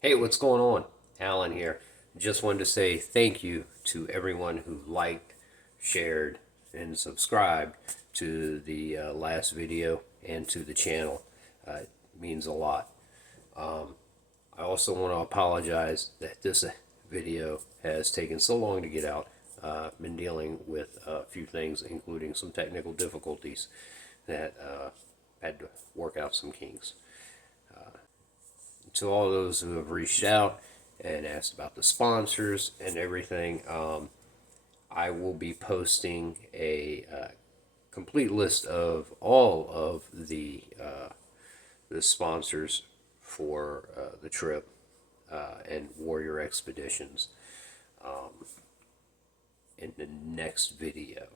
Hey, what's going on? Alan here. Just wanted to say thank you to everyone who liked, shared, and subscribed to the last video and to the channel. It means a lot. I also want to apologize that this video has taken so long to get out. Been dealing with a few things, including some technical difficulties that had to work out some kinks. To all those who have reached out and asked about the sponsors and everything, I will be posting a complete list of all of the sponsors for the trip and Warrior Expeditions in the next video.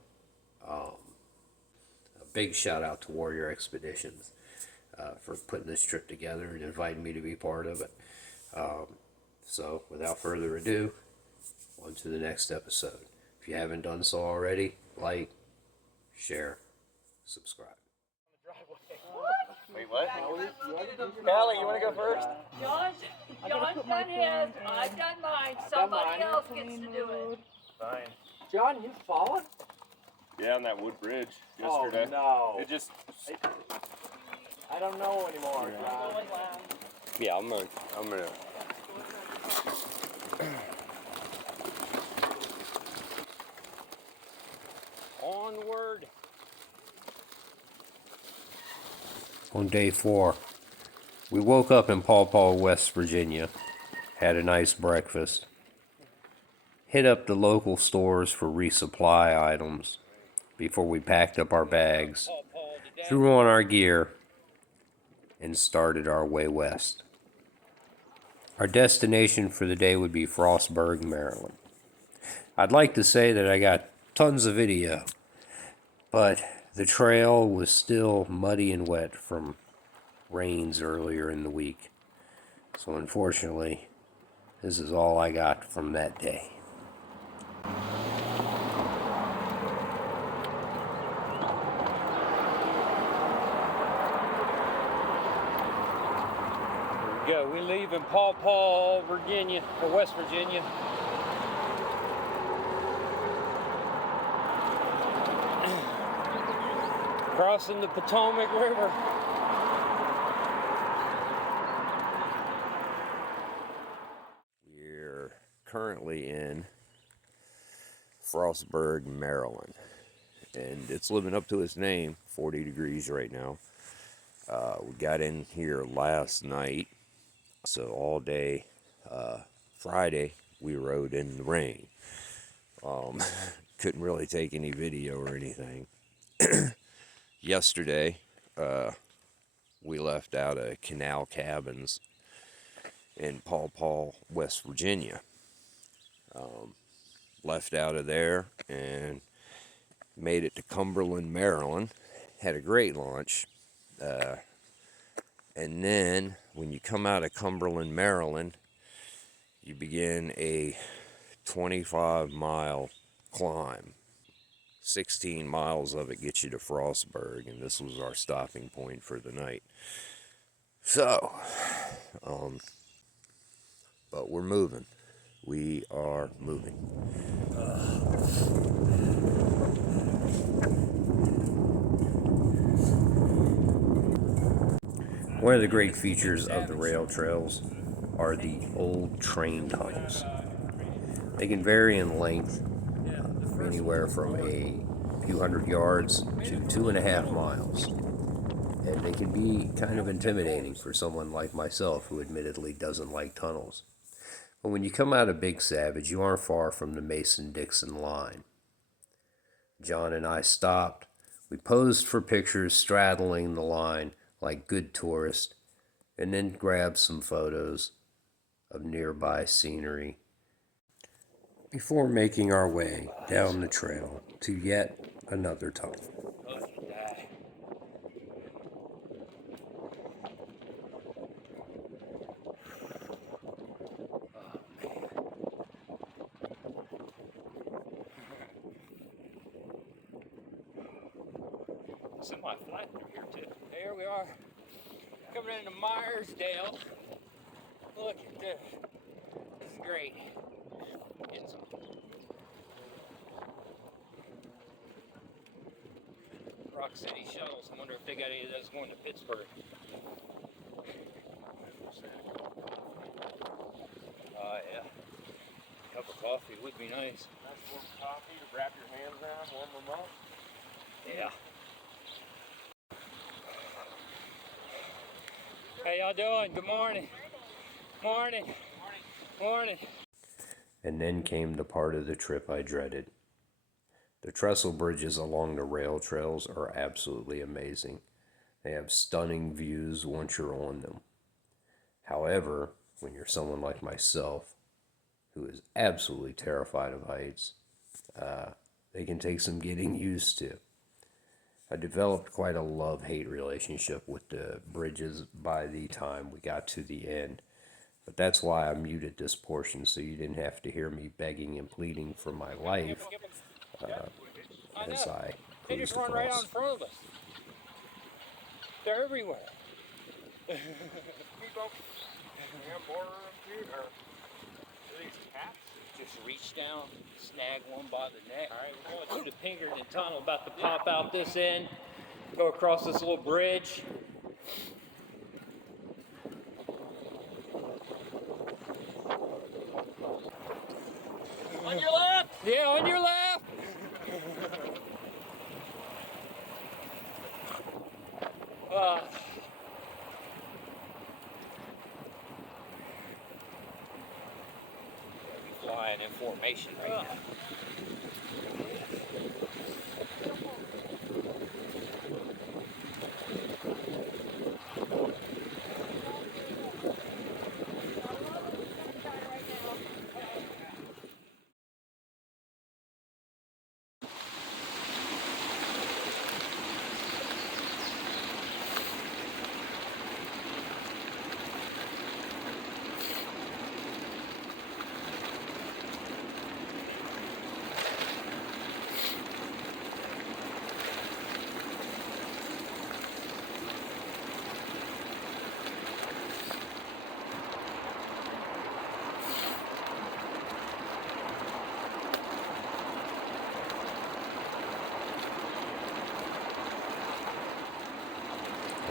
A big shout out to Warrior Expeditions for putting this trip together and inviting me to be part of it. So, without further ado, on to the next episode. If you haven't done so already, like, share, subscribe. Wait, what? Callie, you want to go first? John's done his, I've done mine, somebody else gets to do it. Fine. John, you've fallen? Yeah, on that wood bridge yesterday. Oh, no. It just. I don't know anymore, John. Yeah, I'm gonna. Onward. On day 4, we woke up in Pawpaw, West Virginia, had a nice breakfast, hit up the local stores for resupply items before we packed up our bags, threw on our gear, and started our way west. Our destination for the day would be Frostburg, Maryland. I'd like to say that I got tons of video, but the trail was still muddy and wet from rains earlier in the week. So unfortunately, this is all I got from that day. Here we go. We leave in Pawpaw, Virginia, or West Virginia. Crossing the Potomac River. We're currently in Frostburg, Maryland, and it's living up to its name. 40 degrees right now. We got in here last night, so all day Friday we rode in the rain. Couldn't really take any video or anything. Yesterday, we left out of Canal Cabins in Pawpaw, West Virginia. Left out of there and made it to Cumberland, Maryland. Had a great lunch. And then, when you come out of Cumberland, Maryland, you begin a 25-mile climb. 16 miles of it gets you to Frostburg, and this was our stopping point for the night. So, but we're moving. We are moving. One of the great features of the rail trails are the old train tunnels. They can vary in length, anywhere from a few hundred yards to 2.5 miles. And they can be kind of intimidating for someone like myself who admittedly doesn't like tunnels. But when you come out of Big Savage, you aren't far from the Mason-Dixon line. John and I stopped. We posed for pictures straddling the line like good tourists, and then grabbed some photos of nearby scenery before making our way down the trail to yet another tunnel. semi-flat through here too. Here we are, coming into Myersdale. Look at this. This is great. Getting some Rock City shuttles. I wonder if they got any of those going to Pittsburgh. Yeah. Cup of coffee would be nice. Nice warm coffee to wrap your hands around, warm them up. Yeah. How y'all doing? Good morning. Morning. Morning. And then came the part of the trip I dreaded. The trestle bridges along the rail trails are absolutely amazing. They have stunning views once you're on them. However, when you're someone like myself, who is absolutely terrified of heights, they can take some getting used to. I developed quite a love-hate relationship with the bridges by the time we got to the end. But that's why I muted this portion so you didn't have to hear me begging and pleading for my life as I They just cruised run right out across. in front of us. They're everywhere. Just reach down, snag one by the neck. All right, we're going through the Pinkerton Tunnel, about to pop out this end, go across this little bridge. On your left? Yeah, on your left. Flying in formation right now.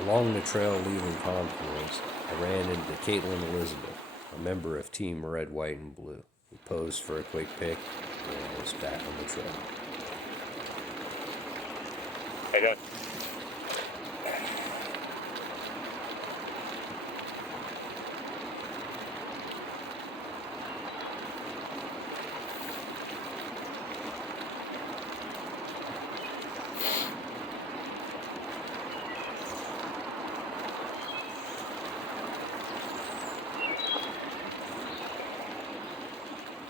Along the trail leaving Confluence, I ran into Caitlin Elizabeth, a member of Team Red, White, and Blue. We posed for a quick pic, and I was back on the trail. Hey, good.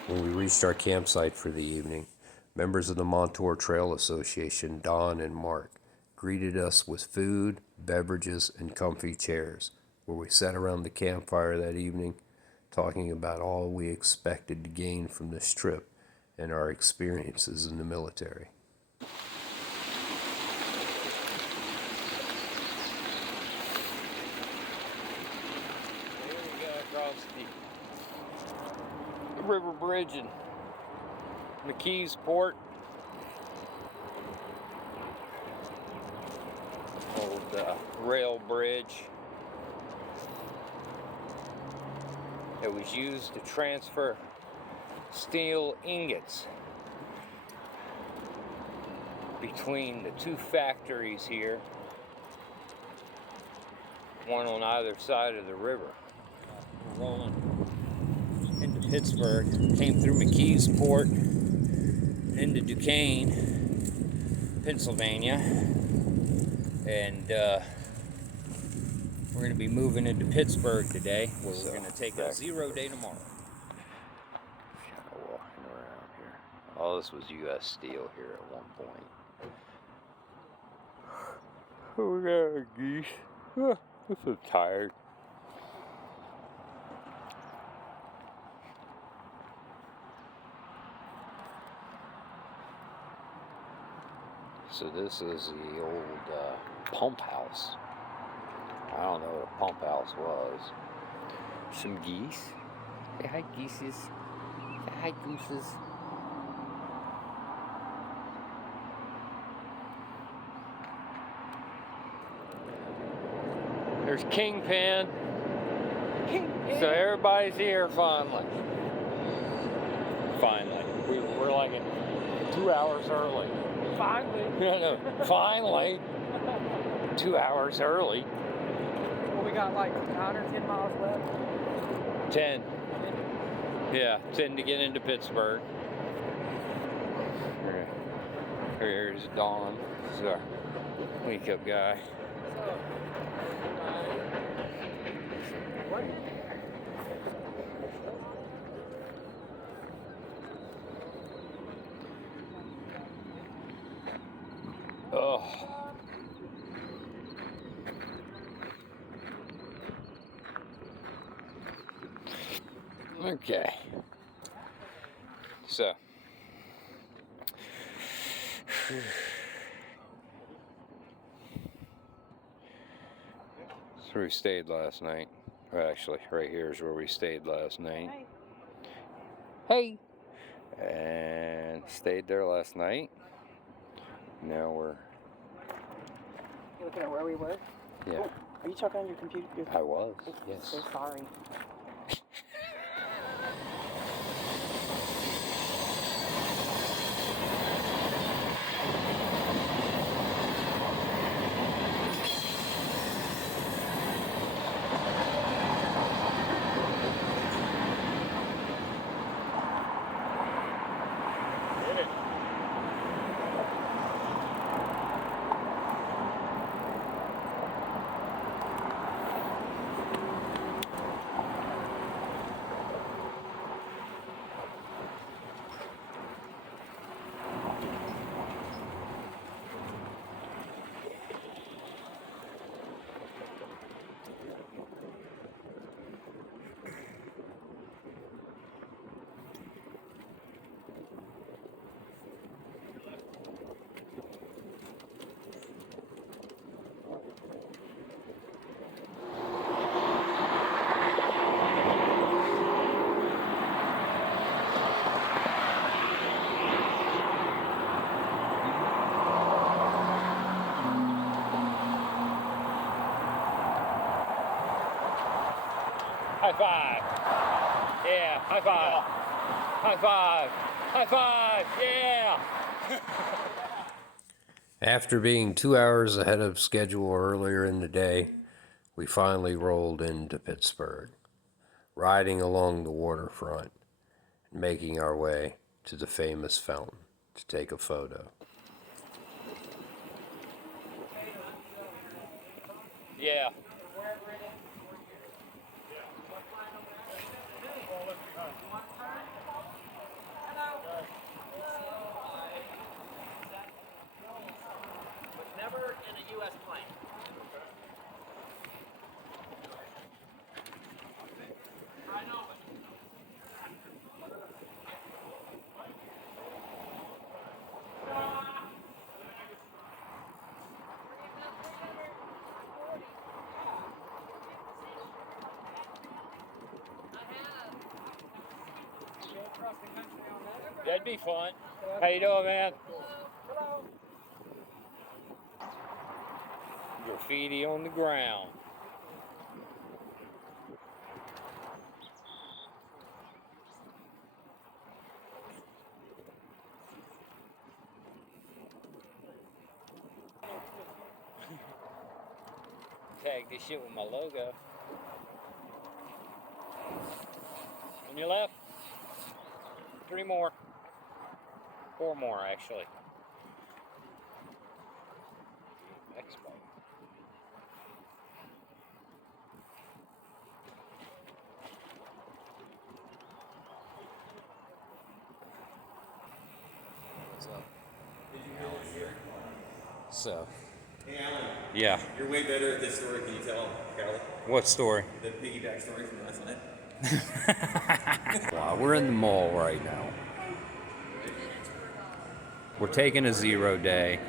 When we reached our campsite for the evening, members of the Montour Trail Association, Don and Mark, greeted us with food, beverages, and comfy chairs, where we sat around the campfire that evening, talking about all we expected to gain from this trip and our experiences in the military. Here we go across the river bridge in McKeesport. Old rail bridge that was used to transfer steel ingots between the two factories here, one on either side of the river. We're rolling into Pittsburgh, came through McKeesport into Duquesne, Pennsylvania, and we're going to be moving into Pittsburgh today, where we're going to take a 0 day tomorrow. Kind of walking around here. All this was U.S. Steel here at one point. Oh, yeah, geese. I'm so tired. So this is the old pump house. I don't know what a pump house was. Some geese. Say hi, geeses. Say hi, gooses. There's Kingpin. So everybody's here finally. Finally. We're like 2 hours early. Finally. No, finally. 2 hours early. Well, we got like 9 or 10 miles left. 10. Yeah, 10 to get into Pittsburgh. Here's Don. This is our wake up guy. Oh. Okay. So. That's where we stayed last night. Well, actually, right here is where we stayed last night. Hey! And stayed there last night. Now we're... You looking at where we were? Yeah. Oh, are you talking on your computer? I was, yes. So sorry. High five. Yeah, high five. High five. High five. Yeah. After being 2 hours ahead of schedule earlier in the day, we finally rolled into Pittsburgh, riding along the waterfront and making our way to the famous fountain to take a photo. Yeah. Never in a U.S. plane. I know, but... That'd be fun. How you doing, man? Graffiti on the ground. Tag this shit with my logo. On your left. 3 more. 4 more, actually. Expo. What's up? Did you hear this here? So. Hey, Alan, Yeah. you're way better at this story. Can you tell Carol What story? the piggyback story from last night? Wow, we're in the mall right now. We're taking a 0 day.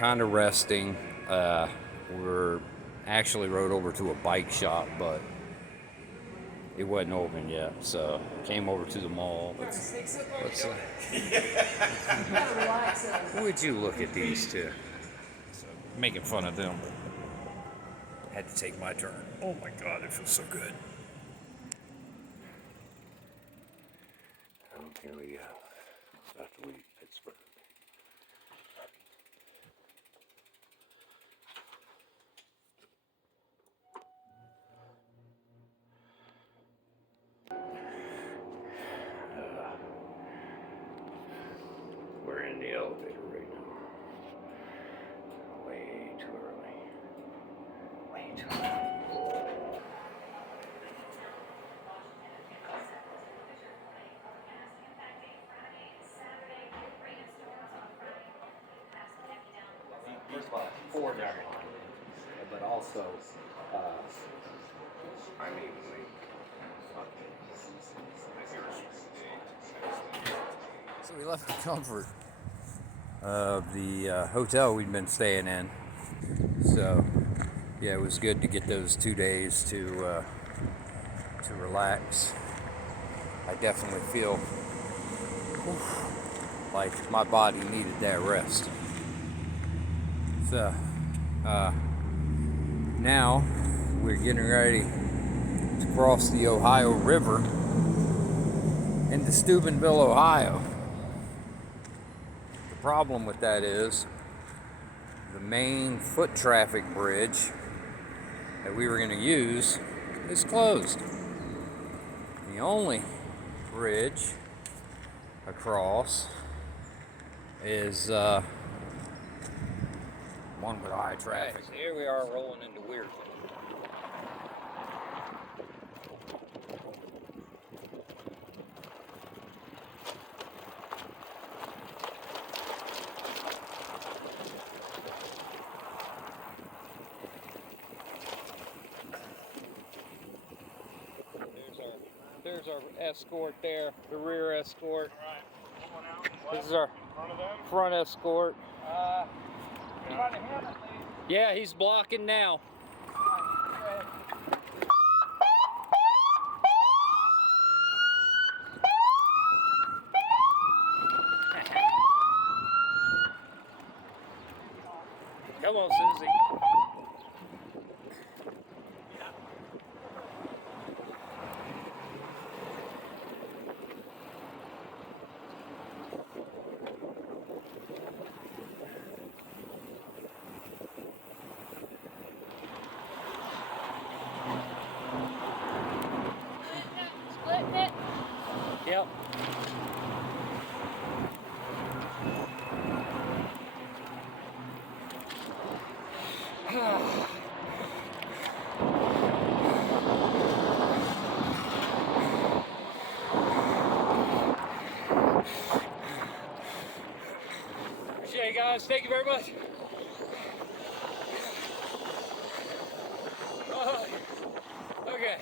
kind of resting. We're actually rode over to a bike shop, but it wasn't open yet, so came over to the mall. Would you look at these two? Making fun of them. Had to take my turn. Oh my God, it feels so good. Here we go. About to leave Pittsburgh. We're in the elevator right now. Way too early. Way too early. For that line, but also, I mean, So we left the comfort of the hotel we'd been staying in. So yeah, it was good to get those 2 days to relax. I definitely feel like my body needed that rest. So now we're getting ready to cross the Ohio River into Steubenville, Ohio. The problem with that is the main foot traffic bridge that we were going to use is closed. The only bridge across is one with high traffic. So here we are rolling into weird. There's our escort there, the rear escort. This is our front escort. Yeah, he's blocking now. Come on, Susie. Splitting it. Yep. Appreciate it, guys. Thank you very much. Okay.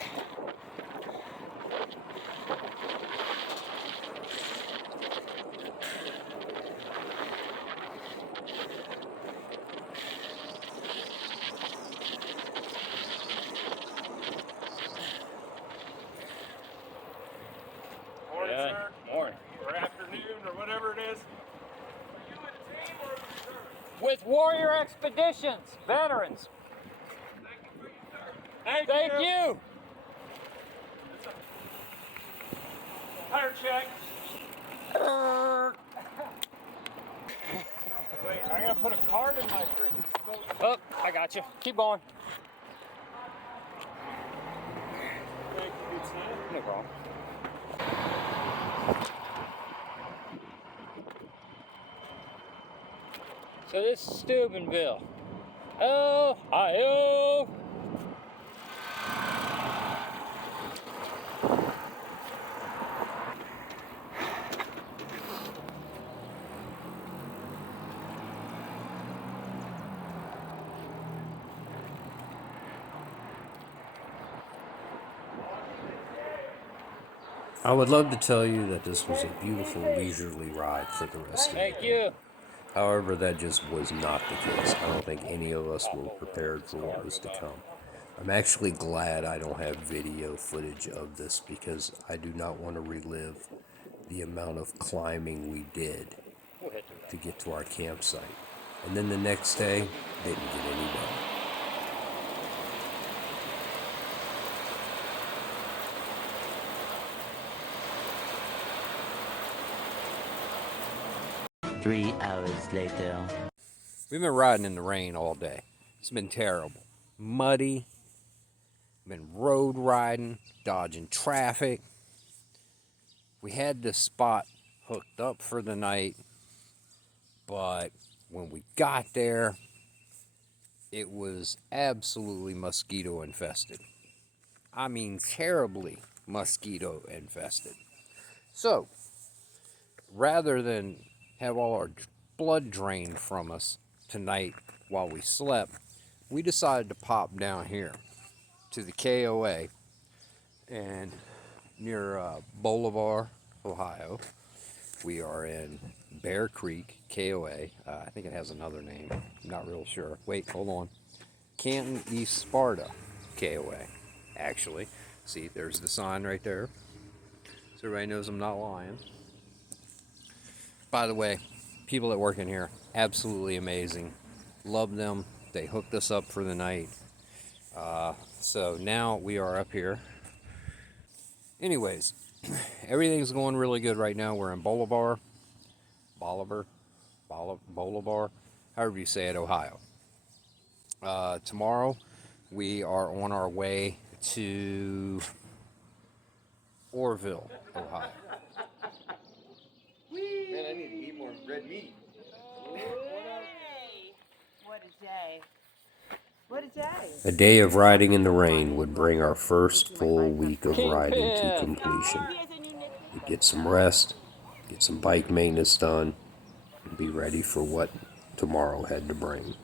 Morning, Yeah, sir. morning. Or afternoon, or whatever it is. Are you in a team or a reserve? With Warrior Expeditions, veterans. Thank you. Tire check. Wait, I gotta put a card in my freaking spoke. Oh, I got you. Keep going. Thank you, good son. No problem. So this is Steubenville, Ohio. I would love to tell you that this was a beautiful leisurely ride for the rest of the Thank day. you. However, that just was not the case. I don't think any of us were prepared for what was to come. I'm actually glad I don't have video footage of this because I do not want to relive the amount of climbing we did to get to our campsite. And then the next day, didn't get any better. Three hours later. We've been riding in the rain all day. It's been terrible. Muddy. Been road riding, dodging traffic. We had this spot hooked up for the night, but when we got there, it was absolutely mosquito infested. I mean, terribly mosquito infested. So, rather than have all our blood drained from us tonight while we slept, we decided to pop down here to the KOA and near Bolivar, Ohio. We are in Bear Creek, KOA. I think it has another name. I'm not real sure. Wait, hold on. Canton East Sparta, KOA. Actually, see, there's the sign right there. So everybody knows I'm not lying. By the way, people that work in here, absolutely amazing. Love them. They hooked us up for the night. So now we are up here. Anyways, everything's going really good right now. We're in Bolivar, however you say it, Ohio. Tomorrow, we are on our way to Orville, Ohio. Man, I need to eat more red meat. What a day. What a day. A day of riding in the rain would bring our first full week of riding to completion. We'd get some rest, get some bike maintenance done, and be ready for what tomorrow had to bring.